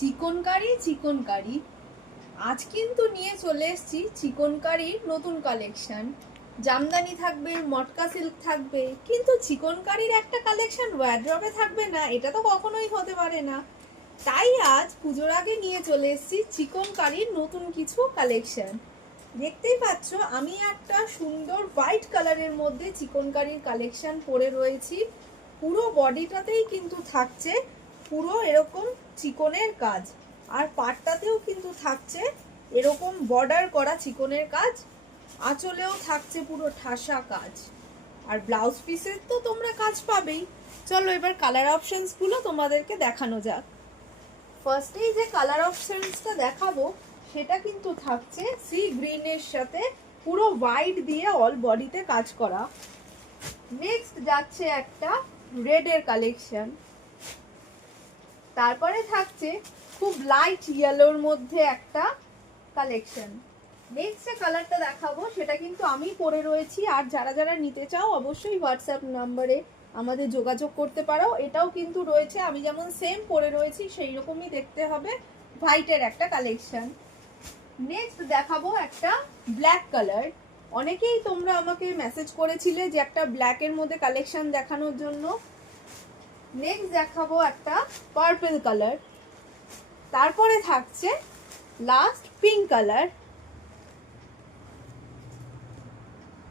চিকনকারি আজ কিন্তু নিয়ে চলে এসেছি চিকনকারির নতুন কালেকশন। জামদানি থাকবে, মটকা সিল্ক থাকবে, কিন্তু চিকনকারির একটা কালেকশন ওয়ারড্রবে থাকবে না, এটা তো কখনোই হতে পারে না। তাই আজ পুজোর আগে নিয়ে চলে এসেছি চিকনকারির নতুন কিছু কালেকশন। দেখতেই পাচ্ছ আমি একটা সুন্দর হোয়াইট কালারের মধ্যে চিকনকারির কালেকশন পরে রয়েছি। পুরো বডিটাতেই কিন্তু থাকছে পুরো এরকম চিকনের কাজ, আর পাটটাতেও কিন্তু থাকছে এরকম বর্ডার করা চিকনের কাজ, আঁচলেও থাকছে পুরো ঠাসা কাজ, আর ব্লাউজ পিসের তো তোমরা কাজ পাবেই। চলো এবার কালার অপশনসগুলো তোমাদেরকে দেখানো যাক। ফার্স্টেই যে কালার অপশনসটা দেখাবো সেটা কিন্তু থাকছে সি গ্রিনের সাথে পুরো হোয়াইট দিয়ে অল বডিতে কাজ করা। নেক্সট যাচ্ছে একটা রেডের কালেকশন, তারপরে থাকছে খুব লাইট ইয়েলোর মধ্যে একটা কালেকশন। নেক্সট যে কালারটা দেখাবো সেটা কিন্তু আমি পরে রয়েছি, আর যারা যারা নিতে চাও অবশ্যই হোয়াটসঅ্যাপ নাম্বারে আমাদের যোগাযোগ করতে পারো। এটাও কিন্তু রয়েছে, আমি যেমন সেম পরে রয়েছি সেই রকমই দেখতে হবে, হোয়াইটের একটা কালেকশন। নেক্সট দেখাবো একটা ব্ল্যাক কালার। অনেকেই তোমরা আমাকে মেসেজ করেছিলে যে একটা ব্ল্যাকের মধ্যে কালেকশন দেখানোর জন্য। নেক্সট দেখাবো একটা পার্পল কালার, তারপরে থাকছে লাস্ট পিঙ্ক কালার।